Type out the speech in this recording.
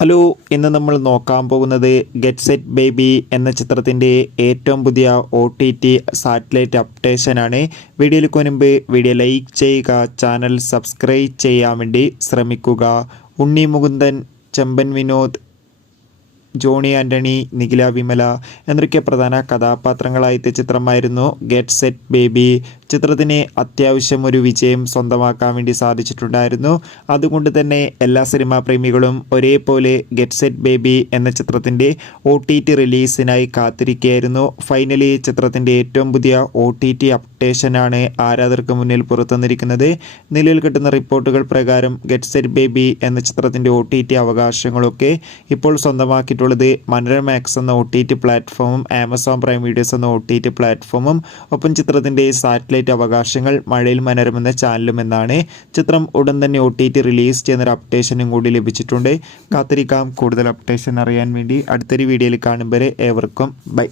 Hello, ഇന്ന് നമ്മൾ നോക്കാൻ പോകുന്നത് ഗെറ്റ് സെറ്റ് ബേബി എന്ന ചിത്രത്തിൻ്റെ ഏറ്റവും പുതിയ OTT സാറ്റലൈറ്റ് അപ്ഡേഷനാണ്. വീഡിയോയിലേക്ക് മുൻപ് വീഡിയോ ലൈക്ക് ചെയ്യുക, ചാനൽ സബ്സ്ക്രൈബ് ചെയ്യാൻ വേണ്ടി ശ്രമിക്കുക. ഉണ്ണി മുകുന്ദൻ, ചെമ്പൻ വിനോദ്, ജോണി ആൻ്റണി, നിഖില വിമല എന്നൊക്കെ പ്രധാന കഥാപാത്രങ്ങളായ ചിത്രമായിരുന്നു ഗെറ്റ് സെറ്റ് ബേബി. ചിത്രത്തിന് അത്യാവശ്യം ഒരു വിജയം സ്വന്തമാക്കാൻ വേണ്ടി സാധിച്ചിട്ടുണ്ടായിരുന്നു. അതുകൊണ്ട് തന്നെ എല്ലാ സിനിമാ പ്രേമികളും ഒരേപോലെ ഗെറ്റ് സെറ്റ് ബേബി എന്ന ചിത്രത്തിൻ്റെ OTT റിലീസിനായി കാത്തിരിക്കുകയായിരുന്നു. ഫൈനലി ചിത്രത്തിൻ്റെ ഏറ്റവും പുതിയ OTT അപ്ഡേഷനാണ് ആരാധകർക്ക് മുന്നിൽ പുറത്തുവന്നിരിക്കുന്നത്. നിലവിൽ കിട്ടുന്ന റിപ്പോർട്ടുകൾ പ്രകാരം ഗെറ്റ് സെറ്റ് ബേബി എന്ന ചിത്രത്തിൻ്റെ OTT അവകാശങ്ങളൊക്കെ ഇപ്പോൾ സ്വന്തമാക്കിയിട്ടുള്ളത് മനോരമാക്സ് എന്ന OTT പ്ലാറ്റ്ഫോമും ആമസോൺ പ്രൈം വീഡിയോസ് എന്ന OTT പ്ലാറ്റ്ഫോമും ഒപ്പം ചിത്രത്തിൻ്റെ സാറ്റലൈറ്റ് അവകാശങ്ങൾ മഴയിൽ മനോരമ എന്ന ചാനലും എന്നാണ്. ചിത്രം ഉടൻ തന്നെ OTT റിലീസ് ചെയ്യുന്നൊരു അപ്ഡേഷനും കൂടി ലഭിച്ചിട്ടുണ്ട്. കാത്തിരിക്കാം കൂടുതൽ അപ്ഡേഷൻ അറിയാൻ വേണ്ടി. അടുത്തൊരു വീഡിയോയിൽ കാണും വരെ ഏവർക്കും ബൈ.